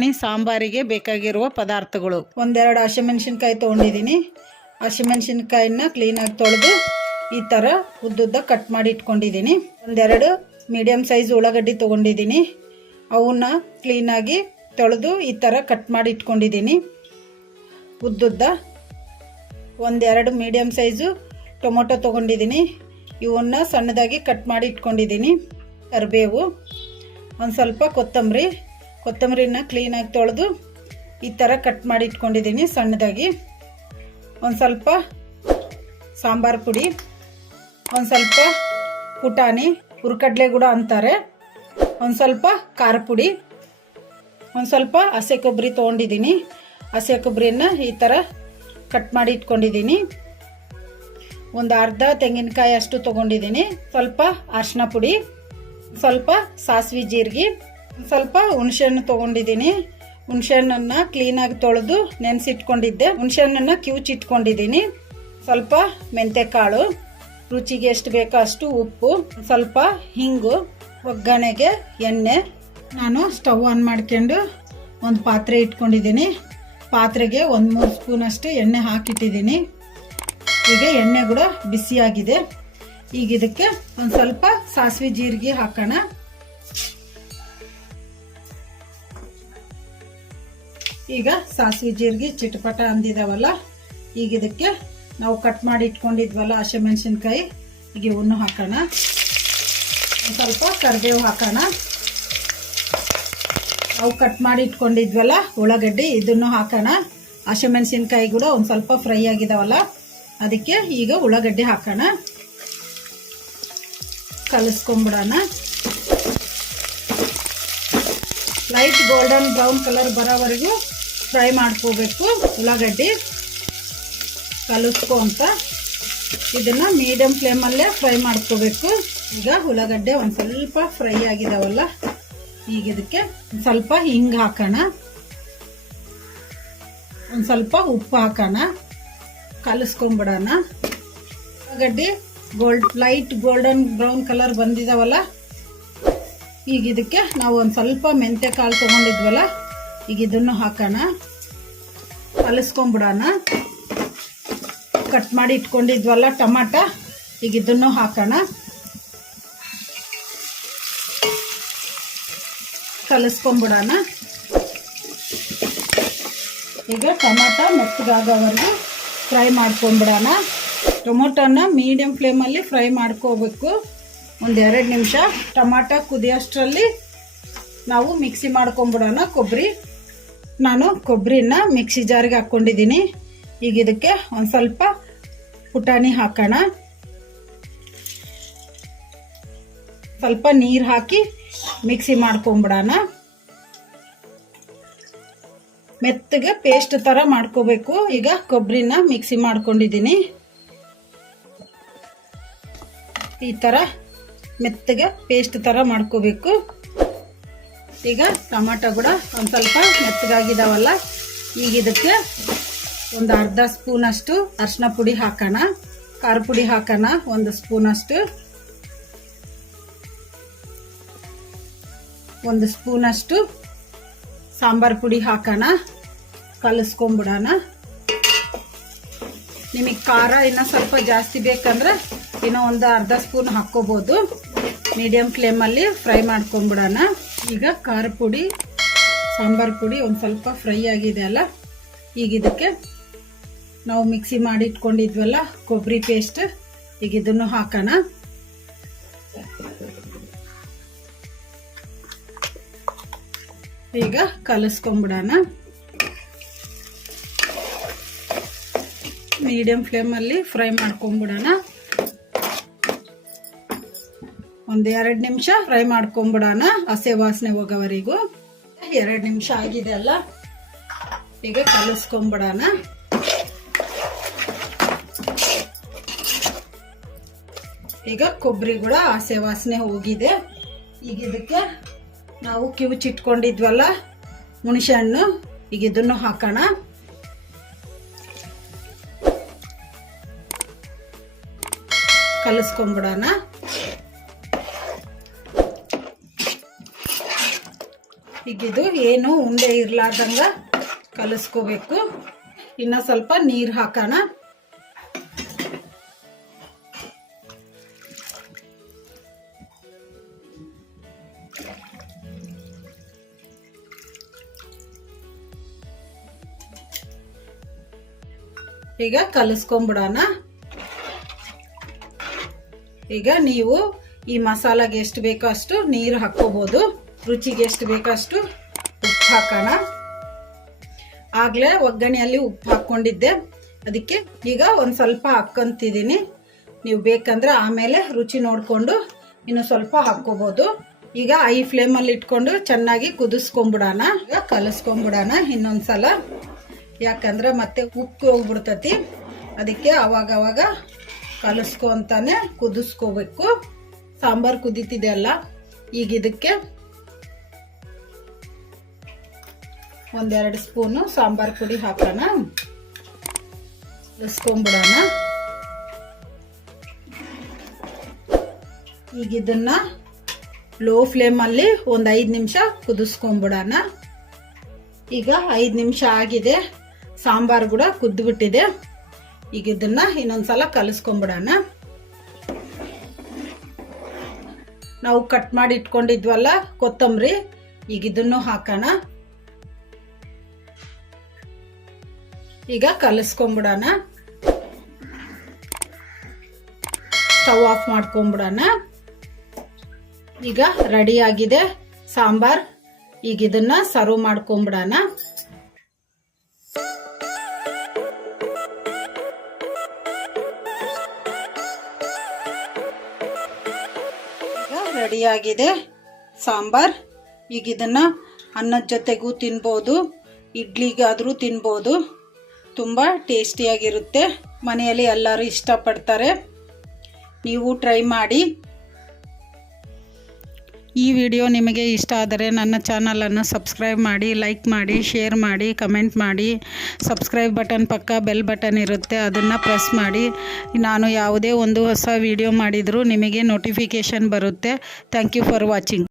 ಪುಟಾಣಿ ಸಾಂಬಾರಿಗೆ ಬೇಕಾಗಿರುವ ಪದಾರ್ಥಗಳು. ಒಂದೆರಡು ಹಸಿಮೆಣಸಿನ್ಕಾಯಿ ತೊಗೊಂಡಿದ್ದೀನಿ. ಹಸಿಮೆಣಸಿನ್ಕಾಯಿನ ಕ್ಲೀನಾಗಿ ತೊಳೆದು ಈ ಥರ ಉದ್ದುದ್ದ ಕಟ್ ಮಾಡಿ ಇಟ್ಕೊಂಡಿದ್ದೀನಿ. ಒಂದೆರಡು ಮೀಡಿಯಮ್ ಸೈಜ್ ಉಳ್ಳಾಗಡ್ಡಿ ತೊಗೊಂಡಿದ್ದೀನಿ. ಅವನ್ನ ಕ್ಲೀನಾಗಿ ತೊಳೆದು ಈ ಥರ ಕಟ್ ಮಾಡಿ ಇಟ್ಕೊಂಡಿದ್ದೀನಿ. ಉದ್ದುದ್ದ ಒಂದೆರಡು ಮೀಡಿಯಮ್ ಸೈಜು ಟೊಮೊಟೊ ತೊಗೊಂಡಿದ್ದೀನಿ. ಇವನ್ನ ಸಣ್ಣದಾಗಿ ಕಟ್ ಮಾಡಿ ಇಟ್ಕೊಂಡಿದ್ದೀನಿ. ಕರಿಬೇವು, ಒಂದು ಸ್ವಲ್ಪ ಕೊತ್ತಂಬರಿ ಕೊತ್ತಂಬರಿನ ಕ್ಲೀನಾಗಿ ತೊಳೆದು ಈ ಥರ ಕಟ್ ಮಾಡಿ ಇಟ್ಕೊಂಡಿದ್ದೀನಿ ಸಣ್ಣದಾಗಿ. ಒಂದು ಸ್ವಲ್ಪ ಸಾಂಬಾರು ಪುಡಿ, ಒಂದು ಸ್ವಲ್ಪ ಪುಟಾಣಿ, ಹುರ್ಕಡ್ಲೆ ಕೂಡ ಅಂತಾರೆ. ಒಂದು ಸ್ವಲ್ಪ ಖಾರ ಪುಡಿ, ಒಂದು ಸ್ವಲ್ಪ ಹಸೆ ಕೊಬ್ಬರಿ ತೊಗೊಂಡಿದ್ದೀನಿ. ಹಸೆ ಕೊಬ್ಬರಿನ ಈ ಥರ ಕಟ್ ಮಾಡಿ ಇಟ್ಕೊಂಡಿದ್ದೀನಿ. ಒಂದು ಅರ್ಧ ತೆಂಗಿನಕಾಯಿ ಅಷ್ಟು ತೊಗೊಂಡಿದ್ದೀನಿ. ಸ್ವಲ್ಪ ಅರ್ಶಿನ ಪುಡಿ, ಸ್ವಲ್ಪ ಸಾಸಿವೆ ಜೀರಿಗೆ ಸ್ವಲ್ಪ ಹುಣಸೆಹಣ್ಣು ತೊಗೊಂಡಿದ್ದೀನಿ. ಹುಣಸೆಹಣ್ಣನ್ನು ಕ್ಲೀನಾಗಿ ತೊಳೆದು ನೆನೆಸಿಟ್ಕೊಂಡಿದ್ದೆ. ಹುಣಸೆಹಣ್ಣನ್ನು ಕ್ಯೂಚಿಟ್ಕೊಂಡಿದ್ದೀನಿ ಸ್ವಲ್ಪ ಮೆಂತೆಕಾಳು, ರುಚಿಗೆ ಎಷ್ಟು ಬೇಕೋ ಅಷ್ಟು ಉಪ್ಪು, ಸ್ವಲ್ಪ ಹಿಂಗು, ಒಗ್ಗರಣೆಗೆ ಎಣ್ಣೆ. ನಾನು ಸ್ಟವ್ ಆನ್ ಮಾಡ್ಕೊಂಡು ಒಂದು ಪಾತ್ರೆ ಇಟ್ಕೊಂಡಿದ್ದೀನಿ. ಪಾತ್ರೆಗೆ ಒಂದು ಮೂರು ಸ್ಪೂನಷ್ಟು ಎಣ್ಣೆ ಹಾಕಿಟ್ಟಿದ್ದೀನಿ. ಈಗ ಎಣ್ಣೆ ಕೂಡ ಬಿಸಿಯಾಗಿದೆ. ಈಗ ಇದಕ್ಕೆ ಒಂದು ಸ್ವಲ್ಪ ಸಾಸಿವೆ ಜೀರಿಗೆ ಹಾಕೋಣ. ಈಗ ಸಾಸಿವೆ ಜೀರಿಗೆ ಚಿಟಪಟ ಅಂದಿದಾವಲ್ಲ, ಈಗ ಇದಕ್ಕೆ ನಾವು ಕಟ್ ಮಾಡಿ ಇಟ್ಕೊಂಡಿದ್ವಲ್ಲ ಹಸಿಮೆಣ್ಸಿನ್ಕಾಯಿ ಈಗ ಇವನ್ನು ಹಾಕೋಣ. ಸ್ವಲ್ಪ ಕರಿಬೇವು ಹಾಕೋಣ. ನಾವು ಕಟ್ ಮಾಡಿ ಇಟ್ಕೊಂಡಿದ್ವಲ್ಲ, ಉಳ್ಳಾಗಡ್ಡಿ ಇದನ್ನು ಹಾಕೋಣ. ಹಸಿಮೆಣ್ಸಿನ್ಕಾಯಿ ಕೂಡ ಒಂದು ಸ್ವಲ್ಪ ಫ್ರೈ ಆಗಿದಾವಲ್ಲ, ಅದಕ್ಕೆ ಈಗ ಉಳ್ಳಾಗಡ್ಡಿ ಹಾಕೋಣ. ಕಲಿಸ್ಕೊಂಬಿಡೋಣ. ಲೈಟ್ ಗೋಲ್ಡನ್ ಬ್ರೌನ್ ಕಲರ್ ಬರೋವರೆಗೂ ಫ್ರೈ ಮಾಡ್ಕೋಬೇಕು ಉಳ್ಳಾಗಡ್ಡಿ. ಕಲಿಸ್ಕೊ ಅಂತ. ಇದನ್ನು ಮೀಡಿಯಮ್ ಫ್ಲೇಮಲ್ಲೇ ಫ್ರೈ ಮಾಡ್ಕೋಬೇಕು. ಈಗ ಉಳ್ಳಾಗಡ್ಡೆ ಒಂದು ಸ್ವಲ್ಪ ಫ್ರೈ ಆಗಿದಾವಲ್ಲ, ಈಗ ಇದಕ್ಕೆ ಸ್ವಲ್ಪ ಹಿಂಗೆ ಹಾಕೋಣ. ಒಂದು ಸ್ವಲ್ಪ ಉಪ್ಪು ಹಾಕೋಣ. ಕಲಿಸ್ಕೊಂಬಿಡೋಣ. ಉಳ್ಳಾಗಡ್ಡಿ gold, light golden brown colour ಬಂದಿದಾವಲ್ಲ, ಈಗ ಇದಕ್ಕೆ ನಾವು ಒಂದು ಸ್ವಲ್ಪ ಮೆಂತ್ಯ ಕಾಳು ತೊಗೊಂಡಿದ್ವಲ್ಲ ಈಗ ಇದನ್ನು ಹಾಕೋಣ. ಕಲಿಸ್ಕೊಂಬಿಡೋಣ. ಕಟ್ ಮಾಡಿ ಇಟ್ಕೊಂಡಿದ್ವಲ್ಲ ಟಮಾಟ, ಈಗ ಇದನ್ನು ಹಾಕೋಣ. ಕಲಿಸ್ಕೊಂಬಿಡೋಣ. ಈಗ ಟೊಮಾಟ ಮೆತ್ತಗಾಗೋವರೆಗೂ ಫ್ರೈ ಮಾಡ್ಕೊಂಬಿಡೋಣ. ಟೊಮೊಟೊನ ಮೀಡಿಯಮ್ ಫ್ಲೇಮಲ್ಲಿ ಫ್ರೈ ಮಾಡ್ಕೋಬೇಕು. ಒಂದು ಎರಡು ನಿಮಿಷ. ಟಮಾಟ ಕುದಿಯೋಷ್ಟರಲ್ಲಿ ನಾವು ಮಿಕ್ಸಿ ಮಾಡ್ಕೊಂಬಿಡೋಣ ಕೊಬ್ಬರಿ. ನಾನು ಕೊಬ್ಬರಿನ ಮಿಕ್ಸಿ ಜಾರಿಗೆ ಹಾಕ್ಕೊಂಡಿದ್ದೀನಿ. ಈಗ ಇದಕ್ಕೆ ಒಂದು ಸ್ವಲ್ಪ ಪುಟಾಣಿ ಹಾಕೋಣ. ಸ್ವಲ್ಪ ನೀರು ಹಾಕಿ ಮಿಕ್ಸಿ ಮಾಡ್ಕೊಂಬಿಡೋಣ. ಮೆತ್ತಗೆ ಪೇಸ್ಟ್ ಥರ ಮಾಡ್ಕೋಬೇಕು. ಈಗ ಕೊಬ್ಬರಿನ ಮಿಕ್ಸಿ ಮಾಡ್ಕೊಂಡಿದ್ದೀನಿ. ಈ ಥರ ಮೆತ್ತಗೆ ಪೇಸ್ಟ್ ಥರ ಮಾಡ್ಕೋಬೇಕು. ಈಗ ಟೊಮಾಟೊ ಕೂಡ ಒಂದು ಸ್ವಲ್ಪ ಮೆತ್ತಗಾಗಿದಾವಲ್ಲ ಈಗ ಇದಕ್ಕೆ ಒಂದು ಅರ್ಧ ಸ್ಪೂನಷ್ಟು ಅರಿಶಿನ ಪುಡಿ ಹಾಕೋಣ. ಖಾರ ಪುಡಿ ಹಾಕೋಣ, ಒಂದು ಸ್ಪೂನಷ್ಟು ಒಂದು ಸ್ಪೂನಷ್ಟು ಸಾಂಬಾರು ಪುಡಿ ಹಾಕೋಣ ಕಲಿಸ್ಕೊಂಬಿಡೋಣ ನಿಮಗೆ ಖಾರ ಇನ್ನೂ ಸ್ವಲ್ಪ ಜಾಸ್ತಿ ಬೇಕಂದ್ರೆ ಇನ್ನೂ ಒಂದು ಅರ್ಧ ಸ್ಪೂನ್ ಹಾಕ್ಕೋಬೋದು. ಮೀಡಿಯಮ್ ಫ್ಲೇಮಲ್ಲಿ ಫ್ರೈ ಮಾಡ್ಕೊಂಬಿಡೋಣ ಈಗ ಖಾರ ಪುಡಿ, ಸಾಂಬಾರು ಪುಡಿ ಒಂದು ಸ್ವಲ್ಪ ಫ್ರೈ ಆಗಿದೆ ಅಲ್ಲ? ಈಗ ಇದಕ್ಕೆ ನಾವು ಮಿಕ್ಸಿ ಮಾಡಿ ಇಟ್ಕೊಂಡಿದ್ವಲ್ಲ, ಕೊಬ್ಬರಿ ಪೇಸ್ಟ್ ಈಗ ಇದನ್ನು ಹಾಕೋಣ. ಈಗ ಕಲಿಸ್ಕೊಂಬಿಡೋಣ. ಮೀಡಿಯಂ ಫ್ಲೇಮಲ್ಲಿ ಫ್ರೈ ಮಾಡ್ಕೊಂಬಿಡೋಣ. ಒಂದು ಎರಡು ನಿಮಿಷ ಫ್ರೈ ಮಾಡ್ಕೊಂಬಿಡೋಣ. ಹಸೆ ವಾಸನೆ ಹೋಗೋವರೆಗೂ. ಎರಡು ನಿಮಿಷ ಆಗಿದೆ ಅಲ್ಲ? ಈಗ ಕಲಿಸ್ಕೊಂಬಿಡೋಣ. ಈಗ ಕೊಬ್ಬರಿ ಕೂಡ ಹಸೆ ವಾಸನೆ ಹೋಗಿದೆ. ಈಗ ಇದಕ್ಕೆ ನಾವು ಕಿವುಚಿಟ್ಕೊಂಡಿದ್ವಲ್ಲ ಹುಣಸೆ ಹಣ್ಣು ಈಗ ಇದನ್ನು ಹಾಕೋಣ. ಕಲಿಸ್ಕೊಂಬಿಡೋಣ. ಈಗ ಏನು ಉಂಡೆ ಇರ್ಲಾರ್ದಂಗ ಕಲಿಸ್ಕೋಬೇಕು. ಇನ್ನ ಸ್ವಲ್ಪ ನೀರು ಹಾಕೋಣ. ಈಗ ಕಲಸ್ಕೊಂಬಿಡೋಣ. ಈಗ ನೀವು ಈ ಮಸಾಲಾಗೆ ಎಷ್ಟು ಬೇಕೋ ಅಷ್ಟು ನೀರು ಹಾಕ್ಕೋಬೋದು. ರುಚಿಗೆ ಎಷ್ಟು ಅಷ್ಟು ಉಪ್ಪು ಹಾಕೋಣ. ಆಗಲೇ ಒಗ್ಗರಣೆಯಲ್ಲಿ ಉಪ್ಪು ಹಾಕ್ಕೊಂಡಿದ್ದೆ. ಅದಕ್ಕೆ ಈಗ ಒಂದು ಸ್ವಲ್ಪ ಹಾಕ್ಕೊಂತಿದ್ದೀನಿ. ನೀವು ಬೇಕಂದ್ರೆ ಆಮೇಲೆ ರುಚಿ ನೋಡಿಕೊಂಡು ಇನ್ನು ಸ್ವಲ್ಪ ಹಾಕ್ಕೋಬೋದು. ಈಗ ಐ ಫ್ಲೇಮಲ್ಲಿ ಇಟ್ಕೊಂಡು ಚೆನ್ನಾಗಿ ಕುದಿಸ್ಕೊಂಬಿಡೋಣ. ಈಗ ಕಲಿಸ್ಕೊಂಬಿಡೋಣ ಇನ್ನೊಂದು ಸಲ ಯಾಕಂದ್ರೆ ಮತ್ತೆ ಉಪ್ಪು ಹೋಗ್ಬಿಡ್ತತಿ. ಅದಕ್ಕೆ ಅವಾಗ ಅವಾಗ ಕಲಿಸ್ಕೊಂತಾನೆ ಕುದಿಸ್ಕೋಬೇಕು. ಸಾಂಬಾರು ಕುದೀತಿದೆ ಅಲ್ಲ. ಈಗ ಇದಕ್ಕೆ ಒಂದೆರಡು ಸ್ಪೂನು ಸಾಂಬಾರು ಪುಡಿ ಹಾಕೋಣ. ಕಲಿಸ್ಕೊಂಬಿಡೋಣ ಈಗ ಇದನ್ನ ಲೋ ಫ್ಲೇಮಲ್ಲಿ ಒಂದು ಐದು ನಿಮಿಷ ಕುದಿಸ್ಕೊಂಬಿಡೋಣ. ಈಗ ಐದು ನಿಮಿಷ ಆಗಿದೆ. ಸಾಂಬಾರು ಕೂಡ ಕುದ್ದುಬಿಟ್ಟಿದೆ ಈಗ ಇದನ್ನ ಇನ್ನೊಂದ್ಸಲ ಕಲಿಸ್ಕೊಂಬಿಡೋಣ. ನಾವು ಕಟ್ ಮಾಡಿ ಇಟ್ಕೊಂಡಿದ್ವಲ್ಲ, ಕೊತ್ತಂಬರಿ, ಈಗ ಇದನ್ನು ಹಾಕೋಣ. ಈಗ ಕಲಿಸ್ಕೊಂಬಿಡೋಣ. Stove off ಮಾಡ್ಕೊಂಬಿಡೋಣ. ಈಗ ರೆಡಿ ಆಗಿದೆ ಸಾಂಬಾರ್. ಈಗ ಇದನ್ನ ಸರ್ವ್ ಮಾಡ್ಕೊಂಬಿಡೋಣ. ರೆಡಿಯಾಗಿದೆ ಸಾಂಬಾರ್. ಈಗ ಇದನ್ನ ಅನ್ನದ ಜೊತೆಗೂ ತಿನ್ಬೋದು, ಇಡ್ಲಿಗಾದರೂ ತಿನ್ಬೋದು. ತುಂಬ ಟೇಸ್ಟಿಯಾಗಿರುತ್ತೆ. ಮನೆಯಲ್ಲಿ ಎಲ್ಲರೂ ಇಷ್ಟಪಡ್ತಾರೆ. ನೀವು ಟ್ರೈ ಮಾಡಿ. ಈ ವಿಡಿಯೋ ನಿಮಗೆ ಇಷ್ಟ ಆದರೆ ನನ್ನ ಚಾನಲನ್ನು ಸಬ್ಸ್ಕ್ರೈಬ್ ಮಾಡಿ, ಲೈಕ್ ಮಾಡಿ, ಶೇರ್ ಮಾಡಿ, ಕಮೆಂಟ್ ಮಾಡಿ. ಸಬ್ಸ್ಕ್ರೈಬ್ ಬಟನ್ ಪಕ್ಕ ಬೆಲ್ ಬಟನ್ ಇರುತ್ತೆ, ಅದನ್ನು ಪ್ರೆಸ್ ಮಾಡಿ. ನಾನು ಯಾವುದೇ ಒಂದು ಹೊಸ ವಿಡಿಯೋ ಮಾಡಿದರೂ ನಿಮಗೆ ನೋಟಿಫಿಕೇಷನ್ ಬರುತ್ತೆ. Thank you for watching.